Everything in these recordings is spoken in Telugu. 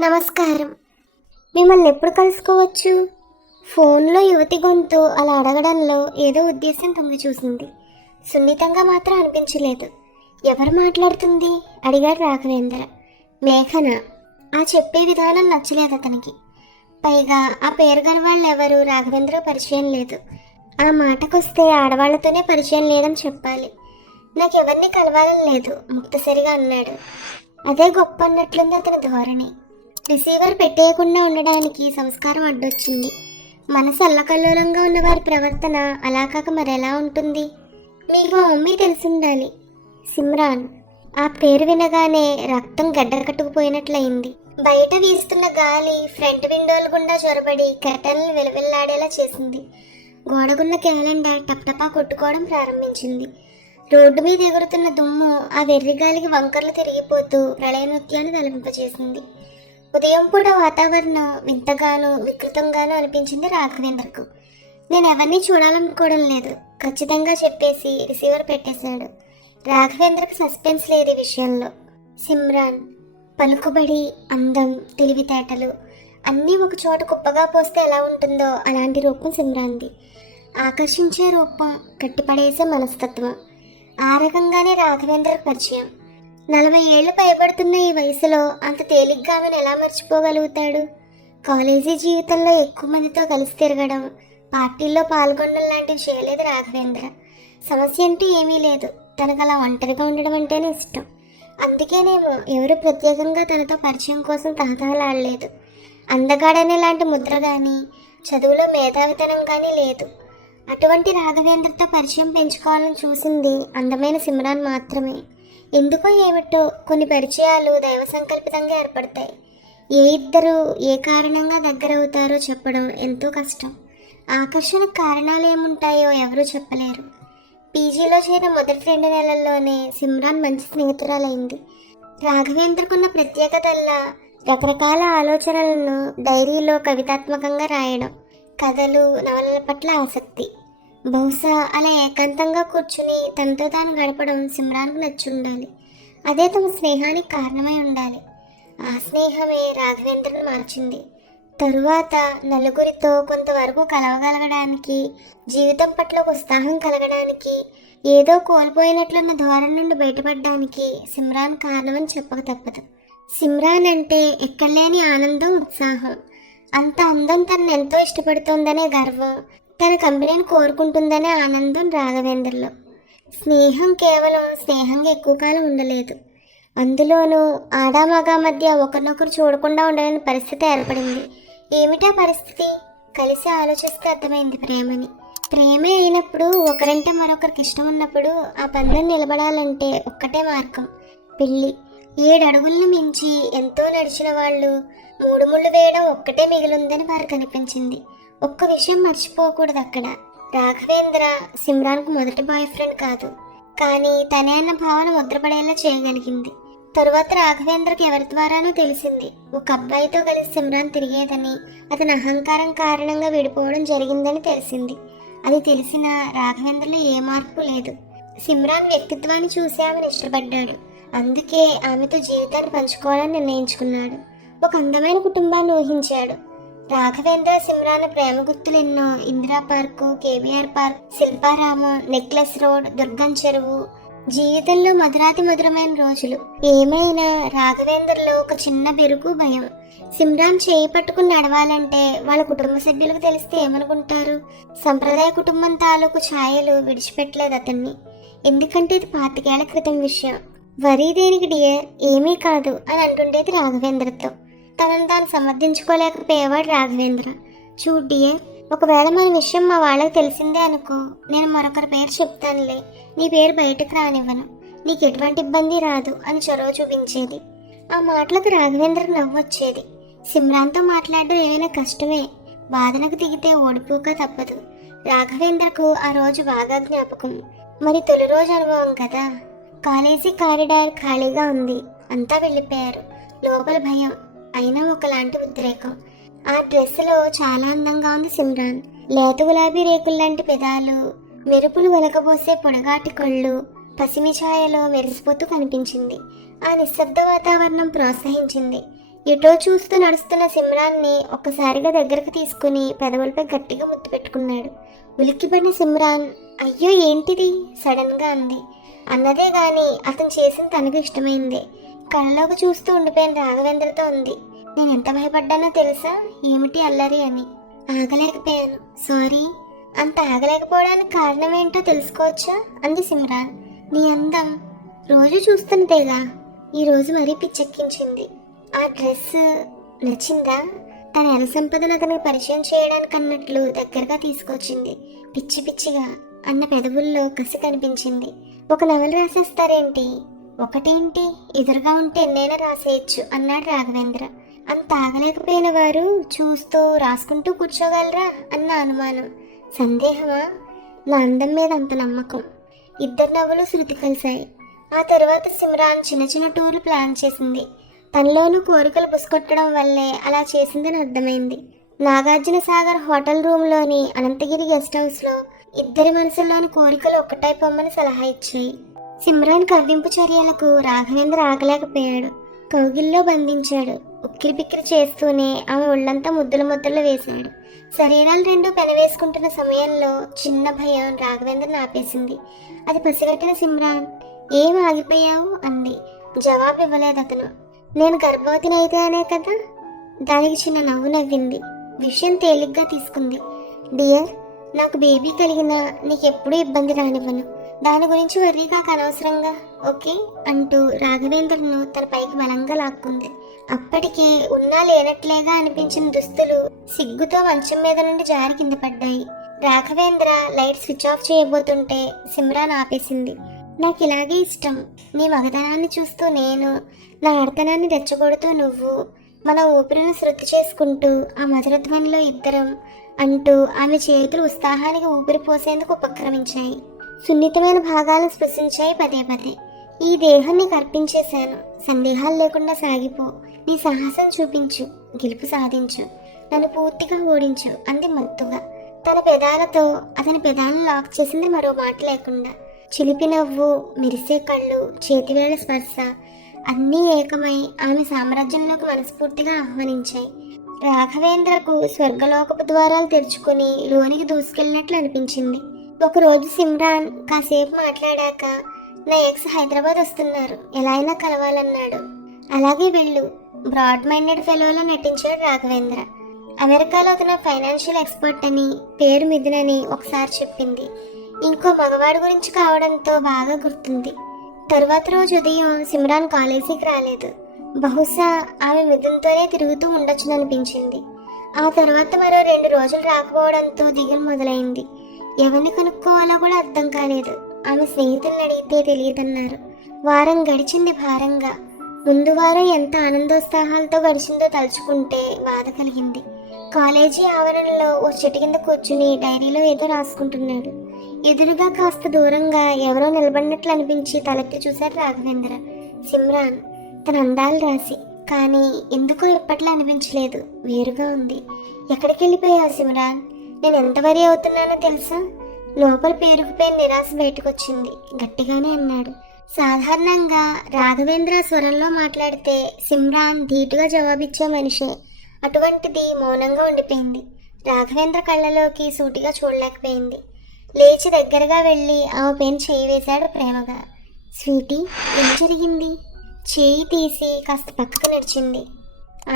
నమస్కారం. మిమ్మల్ని ఎప్పుడు కలుసుకోవచ్చు? ఫోన్లో యువతి గొంతు అలా అడగడంలో ఏదో ఉద్దేశం తొంగి చూసింది. సున్నితంగా మాత్రం అనిపించలేదు. ఎవరు మాట్లాడుతుంది? అడిగాడు రాఘవేంద్ర. మేఘన. ఆ చెప్పే విధానం నచ్చలేదు అతనికి. పైగా ఆ పేరు గల వాళ్ళు ఎవరు రాఘవేంద్ర పరిచయం లేదు. ఆ మాటకొస్తే ఆడవాళ్ళతోనే పరిచయం లేదని చెప్పాలి. నాకు ఎవరిని కలవాలని లేదు ముక్తసరిగా అన్నాడు. అదే గొప్ప అన్నట్లుంది అతని ధోరణి. రిసీవర్ పెట్టేయకుండా ఉండడానికి సంస్కారం అడ్డొచ్చింది. మనసు అల్లకల్లోలంగా ఉన్న వారి ప్రవర్తన అలా కాక మరెలా ఉంటుంది? మీకు మా మమ్మీ తెలిసిండాలి. సిమ్రాన్ ఆ పేరు వినగానే రక్తం గడ్డకట్టుకుపోయినట్లయింది బయట వీస్తున్న గాలి ఫ్రంట్ విండోల గుండా చొరబడి కర్టన్లు వెలువెల్లాడేలా చేసింది. గోడగున్న క్యాలెండర్ టప్టపా కొట్టుకోవడం ప్రారంభించింది. రోడ్డు మీద ఎగురుతున్న దుమ్ము ఆ వెర్రిగాలికి వంకర్లు తిరిగిపోతూ ప్రళయ నృత్యాన్ని తలపింపచేసింది ఉదయం పూట వాతావరణం వింతగానో వికృతంగానూ అనిపించింది రాఘవేంద్రకు. నేను ఎవరిని చూడాలనుకోవడం లేదు. ఖచ్చితంగా చెప్పేసి రిసీవర్ పెట్టేశాడు. రాఘవేంద్రకు సస్పెన్స్ లేదు ఈ విషయంలో. సిమ్రాన్ పలుకుబడి అందం తెలివితేటలు అన్నీ ఒక చోట కుప్పగా పోస్తే ఎలా ఉంటుందో అలాంటి రూపం సిమ్రాన్ది. ఆకర్షించే రూపం కట్టిపడేసే మనస్తత్వం. ఆ రకంగానే రాఘవేంద్ర పరిచయం. నలభై ఏళ్ళు పైబడుతున్న ఈ వయసులో అంత తేలిగ్గా ఆమెను ఎలా మర్చిపోగలుగుతాడు? కాలేజీ జీవితంలో ఎక్కువ మందితో కలిసి తిరగడం పార్టీల్లో పాల్గొనడం లాంటివి చేయలేదు రాఘవేంద్ర. సమస్య అంటే ఏమీ లేదు. తనకు అలా ఒంటరిగా ఉండడం అంటేనే ఇష్టం. అందుకేనేమో ఎవరు ప్రత్యేకంగా తనతో పరిచయం కోసం తహతహలాడలేదు. అందగాడనే లాంటి ముద్ర కానీ చదువులో మేధావితనం కానీ లేదు. అటువంటి రాఘవేంద్రతో పరిచయం పెంచుకోవాలని చూసింది అందమైన సిమ్రాన్ మాత్రమే. ఎందుకో ఏమిటో కొన్ని పరిచయాలు దైవ సంకల్పితంగా ఏర్పడతాయి. ఏ ఇద్దరు ఏ కారణంగా దగ్గర అవుతారో చెప్పడం ఎంతో కష్టం. ఆకర్షణ కారణాలు ఏముంటాయో ఎవరూ చెప్పలేరు. పీజీలో చేరిన మొదటి రెండు నెలల్లోనే సిమ్రాన్ మంచి స్నేహితురాలైంది. రాఘవేంద్రకున్న ప్రత్యేకతల్లా రకరకాల ఆలోచనలను డైరీలో కవితాత్మకంగా రాయడం కథలు నవలల పట్ల ఆసక్తి. బహుశా అలా ఏకాంతంగా కూర్చుని తనతో తాను గడపడం సిమ్రాన్కు నచ్చి ఉండాలి అదే తమ స్నేహానికి కారణమై ఉండాలి. ఆ స్నేహమే రాఘవేంద్రను మార్చింది. తరువాత నలుగురితో కొంతవరకు కలవగలగడానికి జీవితం పట్ల ఒక ఉత్సాహం కలగడానికి ఏదో కోల్పోయినట్లున్న ద్వారం నుండి బయటపడడానికి సిమ్రాన్ కారణమని చెప్పక తప్పదు. సిమ్రాన్ అంటే ఎక్కడలేని ఆనందం ఉత్సాహం. అంత అందం తనను ఎంతో ఇష్టపడుతోందనే గర్వం తన కంపెనీని కోరుకుంటుందనే ఆనందం రాఘవేంద్రలో. స్నేహం కేవలం స్నేహంగా ఎక్కువ కాలం ఉండలేదు. అందులోనూ ఆడామగా మధ్య ఒకరినొకరు చూడకుండా ఉండలేని పరిస్థితి ఏర్పడింది. ఏమిటా పరిస్థితి? కలిసి ఆలోచిస్తే అర్థమైంది ప్రేమని. ప్రేమే అయినప్పుడు ఒకరంటే మరొకరికి ఇష్టం ఉన్నప్పుడు ఆ బంధం నిలబడాలంటే ఒక్కటే మార్గం పెళ్ళి. ఏడు అడుగులను మించి ఎంతో నడిచిన వాళ్ళు మూడు ముళ్ళు వేయడం ఒక్కటే మిగిలిందని వారికి అనిపించింది. ఒక్క విషయం మర్చిపోకూడదు అక్కడ. రాఘవేంద్ర సిమ్రాన్కు మొదటి బాయ్ ఫ్రెండ్ కాదు. కానీ తనే అన్న భావన ముద్రపడేలా చేయగలిగింది. తరువాత రాఘవేంద్రకి ఎవరి ద్వారానో తెలిసింది. ఒక అబ్బాయితో కలిసి సిమ్రాన్ తిరిగేదని అతని అహంకారం కారణంగా విడిపోవడం జరిగిందని తెలిసింది. అది తెలిసిన రాఘవేంద్రలో ఏ మార్పు లేదు. సిమ్రాన్ వ్యక్తిత్వాన్ని చూసి ఆమెను ఇష్టపడ్డాడు. అందుకే ఆమెతో జీవితాన్ని పంచుకోవాలని నిర్ణయించుకున్నాడు. ఒక అందమైన కుటుంబాన్ని ఊహించాడు. రాఘవేంద్ర సిమ్రాన్ ప్రేమ గుర్తులు ఎన్నో. Indira park KBR park Shilparamam necklace road Durgam Cheruvu. జీవితంలో మధురాతి మధురమైన రోజులు. ఏమైనా రాఘవేంద్రలో ఒక చిన్న బెరుకు భయం. సిమ్రాన్ చేయి పట్టుకుని నడవాలంటే వాళ్ళ కుటుంబ సభ్యులకు తెలిస్తే ఏమనుకుంటారు? సంప్రదాయ కుటుంబం తాలూకు ఛాయలు విడిచిపెట్టలేదు అతన్ని. ఎందుకంటే ఇది పాతికేళ్ళ క్రితం విషయం. వరీ దేనికి డియర్? ఏమీ కాదు అని అంటుండేది రాఘవేంద్రతో. తనను తాను సమర్థించుకోలేకపోయేవాడు రాఘవేంద్ర. చూడు ఒకవేళ మన విషయం మా వాళ్ళకి తెలిసిందే అనుకో నేను మరొకరి పేరు చెప్తానులే. నీ పేరు బయటకు రానివ్వను. నీకు ఎటువంటి ఇబ్బంది రాదు అని చొరవ చూపించేది. ఆ మాటలకు రాఘవేంద్రకు నవ్వొచ్చేది. సిమ్రాన్తో మాట్లాడడం ఏమైనా కష్టమే? వాదనకు దిగితే ఓడిపోక తప్పదు. రాఘవేంద్రకు ఆ రోజు బాగా జ్ఞాపకం. మరి తొలి రోజు అనుభవం కదా? కాలేజీ కారిడార్ ఖాళీగా ఉంది. అంతా వెళ్ళిపోయారు. లోపల భయం. అయినా ఒకలాంటి ఉద్రేకం. ఆ డ్రెస్సులో చాలా అందంగా ఉంది సిమ్రాన్. లేత గులాబీ రేకుల్లాంటి పెదాలు మెరుపులు వెలకబోసే పొడగాటి కళ్ళు పసిమి ఛాయలో మెరిసిపోతూ కనిపించింది. ఆ నిశ్శబ్ద వాతావరణం ప్రోత్సహించింది. ఎటో చూస్తూ నడుస్తున్న సిమ్రాన్ని ఒక్కసారిగా దగ్గరకు తీసుకుని పెదవులపై గట్టిగా ముద్దు పెట్టుకున్నాడు. ఉలిక్కిపడిన సిమ్రాన్ అయ్యో ఏంటిది? సడన్గా అంది. అన్నదే గాని అతను చేసింది తనకు ఇష్టమైందే. కళ్ళలోకి చూస్తూ ఉండిపోయిన రాఘవేంద్రతో ఉంది. నేను ఎంత భయపడ్డానో తెలుసా? ఏమిటి అల్లరి అని. ఆగలేకపోయాను. సారీ. అంత ఆగలేకపోవడానికి కారణం ఏంటో తెలుసుకోవచ్చా? అంది సిమ్రాన్ నీ అందం. రోజు చూస్తున్నదేగా ఈ రోజు మరీ పిచ్చెక్కించింది. ఆ డ్రెస్ నచ్చిందా? తన ఎర సంపదను అతనికి పరిచయం చేయడానికి అన్నట్లు దగ్గరగా తీసుకొచ్చింది. పిచ్చి పిచ్చిగా అన్న పెదవుల్లో కసి కనిపించింది. ఒక నవల రాసేస్తారేంటి? ఒకటేంటి? ఎదురుగా ఉంటే ఎన్నైనా రాసేయచ్చు అన్నాడు రాఘవేంద్ర. అంత ఆగలేకపోయిన వారు చూస్తూ రాసుకుంటూ కూర్చోగలరా? అన్న అనుమానం. సందేహమా? నా అందం మీద అంత నమ్మకం. ఇద్దరు నవ్వులు శృతి కలిశాయి. ఆ తర్వాత సిమ్రాన్ చిన్న చిన్న టూర్లు ప్లాన్ చేసింది. తనలోనూ కోరికలు బుసకొట్టడం వల్లే అలా చేసిందని అర్థమైంది. నాగార్జున సాగర్ హోటల్ రూమ్లోని అనంతగిరి గెస్ట్ హౌస్లో ఇద్దరి మనసుల్లోని కోరికలు ఒకటై పొమ్మని సలహా ఇచ్చాయి. సిమ్రాన్ కవ్వింపు చర్యలకు రాఘవేంద్ర ఆగలేకపోయాడు. కౌగిల్లో బంధించాడు. ఉక్కిరి బిక్కిరి చేస్తూనే ఆమె ఒళ్ళంతా ముద్దుల ముద్దలు వేశాడు. శరీరాలు రెండు పెనవేసుకుంటున్న సమయంలో చిన్న భయం రాఘవేంద్రని ఆపేసింది. అది పసిగట్టిన సిమ్రాన్. ఏం ఆగిపోయావు? అంది. జవాబు ఇవ్వలేదు అతను నేను గర్భవతిని అయితే అనే కదా? దానికి చిన్న నవ్వు నవ్వింది. విషయం తేలిగ్గా తీసుకుంది. డియర్ నాకు బేబీ కలిగినా నీకు ఎప్పుడూ ఇబ్బంది రానివ్వను. దాని గురించి వర్రీగా అనవసరంగా ఓకే? అంటూ రాఘవేంద్రను తన పైకి బలంగా లాక్కుంది. అప్పటికే ఉన్నా లేనట్లేగా అనిపించిన దుస్తులు సిగ్గుతో మంచం మీద నుండి జారి కింద పడ్డాయి. రాఘవేంద్ర లైట్ స్విచ్ ఆఫ్ చేయబోతుంటే సిమ్రాన్ ఆపేసింది. నాకు ఇలాగే ఇష్టం. నీ మగతనాన్ని చూస్తూ నేను నా ఆడతనాన్ని రెచ్చగొడుతూ నువ్వు మన ఊపిరిని శృతి చేసుకుంటూ ఆ మధురధ్వనిలో ఇద్దరం అంటూ ఆమె చేతులు ఉత్సాహానికి ఊపిరి పోసేందుకు ఉపక్రమించాయి. సున్నితమైన భాగాలు స్పృశించాయి పదే పదే. ఈ దేహం నీకు అర్పించేశాను. సందేహాలు లేకుండా సాగిపో. నీ సాహసం చూపించు. గెలుపు సాధించు. నన్ను పూర్తిగా ఓడించు అంది మత్తుగా. తన పెదాలతో అతని పెదాలను లాక్ చేసింది మరో మాట లేకుండా. చిలిపి నవ్వు మెరిసే కళ్ళు చేతివేళ స్పర్శ అన్నీ ఏకమై ఆమె సామ్రాజ్యంలోకి మనస్ఫూర్తిగా ఆహ్వానించాయి. రాఘవేంద్రకు స్వర్గలోకపు ద్వారాలు తెరుచుకుని లోనికి దూసుకెళ్ళినట్లు అనిపించింది. ఒకరోజు సిమ్రాన్ కాసేపు మాట్లాడాక నా ఎక్స్ హైదరాబాద్ వస్తున్నారు. ఎలా అయినా కలవాలన్నాడు. అలాగే వెళ్ళు. బ్రాడ్ మైండెడ్ ఫెలోలో నటించాడు రాఘవేంద్ర. అమెరికాలో అతను ఫైనాన్షియల్ ఎక్స్పర్ట్ అని పేరు మిథునని ఒకసారి చెప్పింది. ఇంకో మగవాడి గురించి కావడంతో బాగా గుర్తుంది. తరువాత రోజు ఉదయం సిమ్రాన్ కాలేజీకి రాలేదు. బహుశా ఆమె మిథున్తోనే తిరుగుతూ ఉండొచ్చుననిపించింది ఆ తర్వాత మరో రెండు రోజులు రాకపోవడంతో దిగులు మొదలైంది. ఎవరిని కనుక్కోవాలో కూడా అర్థం కాలేదు. ఆమె స్నేహితుల్ని అడిగితే తెలియదన్నారు. వారం గడిచింది భారంగా. ముందు వారం ఎంత ఆనందోత్సాహాలతో గడిచిందో తలుచుకుంటే బాధ కలిగింది. కాలేజీ ఆవరణలో ఓ చెట్టు కింద కూర్చుని డైరీలో ఏదో రాసుకుంటున్నాడు. ఎదురుగా కాస్త దూరంగా ఎవరో నిలబడినట్లు అనిపించి తలెత్తి చూశారు రాఘవేంద్ర. సిమ్రాన్. తన అందాలు రాసి కానీ ఎందుకో ఎప్పట్లో అనిపించలేదు. వేరుగా ఉంది. ఎక్కడికి వెళ్ళిపోయావు సిమ్రాన్? నేను ఎంత వరి అవుతున్నానో తెలుసా? లోపల పేరుకుపోయిన నిరాశ బయటకొచ్చింది. గట్టిగానే అన్నాడు. సాధారణంగా రాఘవేంద్ర స్వరంలో మాట్లాడితే సిమ్రాన్ ధీటుగా జవాబిచ్చే మనిషే. అటువంటిది మౌనంగా ఉండిపోయింది. రాఘవేంద్ర కళ్ళలోకి సూటిగా చూడలేకపోయింది. లేచి దగ్గరగా వెళ్ళి ఆమె పేరు చేయి వేశాడు ప్రేమగా. స్వీటీ ఏం జరిగింది? చేయి తీసి కాస్త పక్కకు నడిచింది.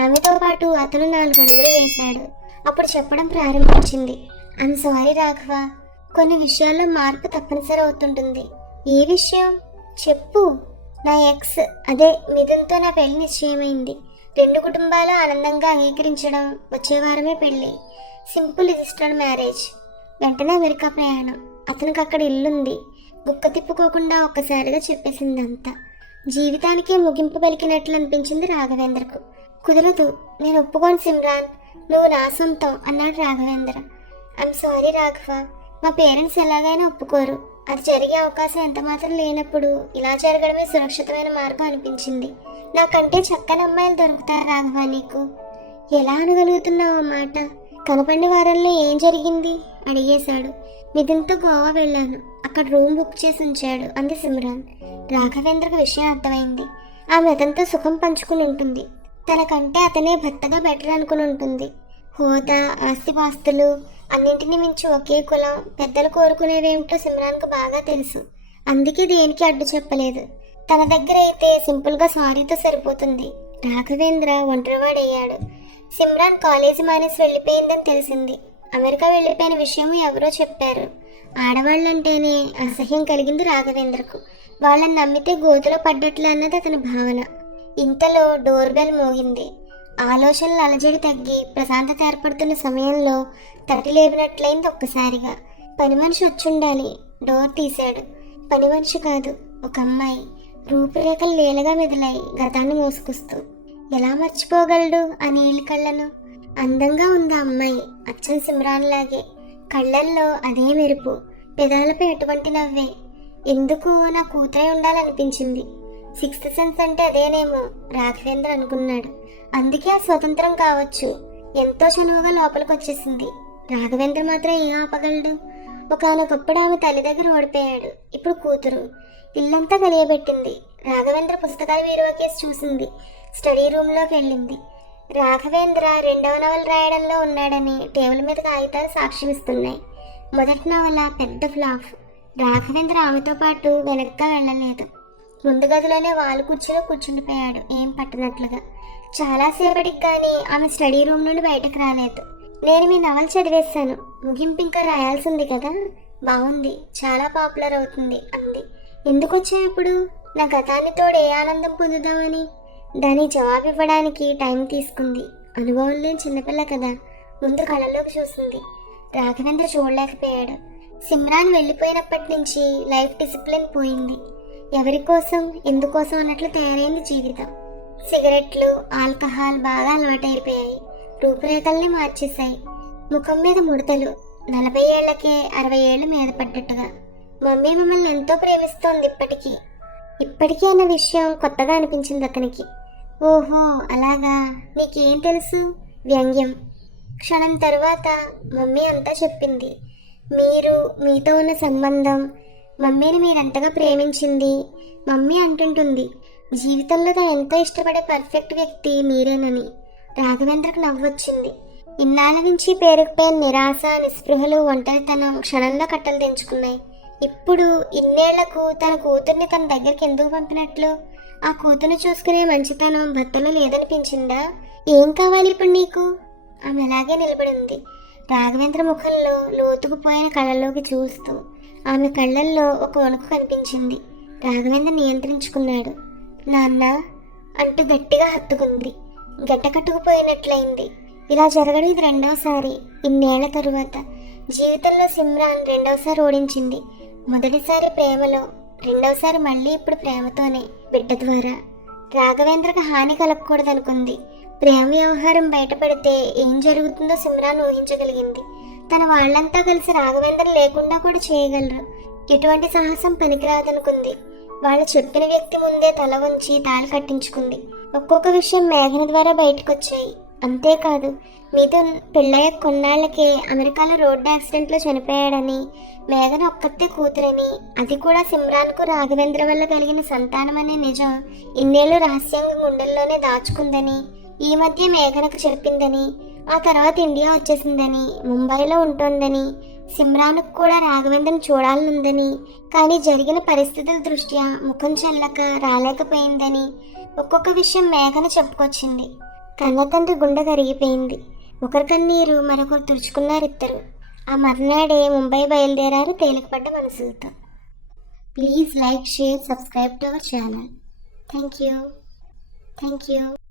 ఆమెతో పాటు అతను నాలుగు అడుగులు వేశాడు. అప్పుడు చెప్పడం ప్రారంభించింది. I'm sorry Raghava. కొన్ని విషయాల్లో మార్పు తప్పనిసరి అవుతుంటుంది. ఏ విషయం? చెప్పు. నా ఎక్స్ అదే మిథున్తో నా పెళ్ళి నిశ్చయమైంది. రెండు కుటుంబాలు ఆనందంగా అంగీకరించడం వచ్చే వారమే పెళ్ళి. Simple registered marriage. వెంటనే అమెరికా ప్రయాణం. అతనికి అక్కడ ఇల్లుంది. బుక్క తిప్పుకోకుండా ఒక్కసారిగా చెప్పేసింది అంతా జీవితానికే ముగింపు పలికినట్లు అనిపించింది రాఘవేంద్రకు. కుదరదు. నేను ఒప్పుకోను సిమ్రాన్. నువ్వు నా సొంతం అన్నాడు రాఘవేంద్ర. I'm sorry Raghava. మా పేరెంట్స్ ఎలాగైనా ఒప్పుకోరు. అది జరిగే అవకాశం ఎంత మాత్రం లేనప్పుడు ఇలా జరగడమే సురక్షితమైన మార్గం అనిపించింది. నాకంటే చక్కని అమ్మాయిలు దొరుకుతారు రాఘవ నీకు. ఎలా అనగలుగుతున్నావు అన్నమాట మాట? కనపడిన వారంలో ఏం జరిగింది? అడిగేశాడు. మిథున్తో గోవా వెళ్ళాను. అక్కడ రూమ్ బుక్ చేసి ఉంచాడు అంది సిమ్రాన్. రాఘవేంద్రకు విషయం అర్థమైంది. ఆమె అతనితో సుఖం పంచుకుని ఉంటుంది. తనకంటే అతనే భర్తగా బెటర్ అనుకుని ఉంటుంది. హోదా ఆస్తిపాస్తులు అన్నింటినీ మించి ఒకే కులం పెద్దలు కోరుకునేవేమిటో సిమ్రాన్కు బాగా తెలుసు. అందుకే దేనికి అడ్డు చెప్పలేదు. తన దగ్గర అయితే సింపుల్గా సారీతో సరిపోతుంది. రాఘవేంద్ర ఒంటరివాడయ్యాడు. సిమ్రాన్ కాలేజీ మానేసి వెళ్ళిపోయిందని తెలిసింది. అమెరికా వెళ్ళిపోయిన విషయం ఎవరో చెప్పారు. ఆడవాళ్ళంటేనే అసహ్యం కలిగింది రాఘవేంద్రకు. వాళ్ళని నమ్మితే గోతులో పడ్డట్లు అన్నది అతని భావన. ఇంతలో డోర్ బెల్ మోగింది. ఆలోచనలు అలజడి తగ్గి ప్రశాంతత ఏర్పడుతున్న సమయంలో తటి లేపినట్లయింది ఒక్కసారిగా. పని మనిషి వచ్చుండాలి. డోర్ తీశాడు. పని మనిషి కాదు ఒక అమ్మాయి. రూపురేఖలు నీలగా మెదిలాయి గతాన్ని మోసుకొస్తూ. ఎలా మర్చిపోగలడు ఆ నీలి కళ్ళను? అందంగా ఉంది ఆ అమ్మాయి? అచ్చం సిమ్రాన్ లాగే కళ్ళల్లో అదే మెరుపు. పెదాలపై ఎటువంటి నవ్వే. ఎందుకు నా కూతురే ఉండాలనిపించింది. సిక్స్త్ సెన్స్ అంటే అదేనేమో? రాఘవేంద్ర అనుకున్నాడు. అందుకే ఆ స్వతంత్రం కావచ్చు. ఎంతో చనువుగా లోపలికి వచ్చేసింది రాఘవేంద్ర మాత్రం ఏం ఆపగలడు? ఒకనొకప్పుడు ఆమె తల్లి దగ్గర ఓడిపోయాడు. ఇప్పుడు కూతురు. ఇల్లంతా కలియబెట్టింది. రాఘవేంద్ర పుస్తకాల వీరువ కేసు చూసింది. స్టడీ రూమ్లోకి వెళ్ళింది. రాఘవేంద్ర రెండవ నవల రాయడంలో ఉన్నాడని టేబుల్ మీద కాగితాలు సాక్షిమిస్తున్నాయి మొదటి నవల పెద్ద ఫ్లాప్ రాఘవేంద్ర ఆమెతో పాటు వెనక్గా వెళ్ళలేదు. ముందు గదిలోనే వాళ్ళ కుర్చీలో కూర్చుండిపోయాడు. ఏం పట్టనట్లుగా. చాలాసేపటికి కానీ ఆమె స్టడీ రూమ్ నుండి బయటకు రాలేదు. నేను మీ నవల చదివేశాను. ముగింపు ఇంకా రాయాల్సి ఉంది కదా? బాగుంది చాలా పాపులర్ అవుతుంది అంది. ఎందుకు వచ్చావు ఇప్పుడు? నా గతాన్ని తోడు ఏ ఆనందం పొందుదామని? దాని జవాబు ఇవ్వడానికి టైం తీసుకుంది. అనుభవం లేని చిన్నపిల్ల కదా. ముందు కళ్ళలోకి చూసింది. రాఘవేంద్ర చూడలేకపోయాడు. సిమ్రాన్ వెళ్ళిపోయినప్పటి నుంచి లైఫ్ డిసిప్లిన్ పోయింది. ఎవరి కోసం ఎందుకోసం అన్నట్లు తయారైంది జీవితం. సిగరెట్లు ఆల్కహాల్ బాగా అలవాటైపోయాయి. రూపురేఖల్ని మార్చేశాయి. ముఖం మీద ముడతలు. నలభై ఏళ్ళకే అరవై ఏళ్ళు మీద పడ్డట్టుగా. మమ్మీ మమ్మల్ని ఎంతో ప్రేమిస్తోంది ఇప్పటికీ. ఇప్పటికీ అన్న విషయం కొత్తగా అనిపించింది అతనికి. ఓహో అలాగా? నీకేం తెలుసు? వ్యంగ్యం. క్షణం తరువాత మమ్మీ అంతా చెప్పింది. మీరు మీతో ఉన్న సంబంధం మమ్మీని మీరంతగా ప్రేమించింది. మమ్మీ అంటుంటుంది జీవితంలో తను ఎంతో ఇష్టపడే పర్ఫెక్ట్ వ్యక్తి మీరేనని. రాఘవేంద్రకు నవ్వొచ్చింది. ఇన్నాళ్ళ నుంచి పేరుకుపోయిన నిరాశ నిస్పృహలు ఒంటరితనం క్షణంలో కట్టలు తెంచుకున్నాయి. ఇప్పుడు ఇన్నేళ్ళకు తన కూతుర్ని తన దగ్గరికి ఎందుకు పంపినట్లు? ఆ కూతురు చూసుకునే మంచితనం భర్తలో లేదనిపించిందా? ఏం కావాలి ఇప్పుడు నీకు? ఆమె అలాగే నిలబడి ఉంది రాఘవేంద్ర ముఖంలో లోతుకుపోయిన కళ్ళలోకి చూస్తూ ఆమె కళ్ళల్లో ఒక వణుకు కనిపించింది. రాఘవేంద్ర నియంత్రించుకున్నాడు. నాన్న అంటూ గట్టిగా హత్తుకుంది. గడ్డకట్టుకుపోయినట్లయింది ఇలా జరగడం ఇది రెండవసారి ఇన్నేళ్ళ తరువాత జీవితంలో సిమ్రాన్ రెండవసారి ఓడించింది. మొదటిసారి ప్రేమలో రెండవసారి మళ్ళీ ఇప్పుడు ప్రేమతోనే. బిడ్డ ద్వారా. రాఘవేంద్రకు హాని కలగకూడదనుకుంది. ప్రేమ వ్యవహారం బయటపడితే ఏం జరుగుతుందో సిమ్రాన్ ఊహించగలిగింది. తన వాళ్ళంతా కలిసి రాఘవేంద్ర లేకుండా కూడా చేయగలరు. ఎటువంటి సాహసం పనికిరాదనుకుంది. వాళ్ళు చెప్పిన వ్యక్తి ముందే తల ఉంచి తాళి కట్టించుకుంది. ఒక్కొక్క విషయం మేఘన ద్వారా బయటకు వచ్చాయి అంతేకాదు మిథున్ పెళ్ళయ్య కొన్నాళ్ళకే అమెరికాలో రోడ్డు యాక్సిడెంట్లో చనిపోయాడని మేఘన ఒక్కతే కూతురని అది కూడా సిమ్రాన్కు రాఘవేంద్ర వల్ల కలిగిన సంతానం అనే నిజం ఇన్నేళ్ళు రహస్యంగా గుండెల్లోనే దాచుకుందని ఈ మధ్య మేఘనకు చెప్పిందని ఆ తర్వాత ఇండియా వచ్చేసిందని ముంబైలో ఉంటోందని సిమ్రాన్కు కూడా రాఘవేంద్రని చూడాలనుందని కానీ జరిగిన పరిస్థితుల దృష్ట్యా ముఖం చెల్లక రాలేకపోయిందని ఒక్కొక్క విషయం మేఘన చెప్పుకొచ్చింది. కన్నతండ్రి గుండె కరిగిపోయింది. ఒకరి కన్నీరు మరొకరు తుడుచుకున్నారు ఇద్దరు. ఆ మర్నాడే ముంబై బయలుదేరారు తేలికపడ్డ మనసులతో. Please like share subscribe to our channel. Thank you. Thank you.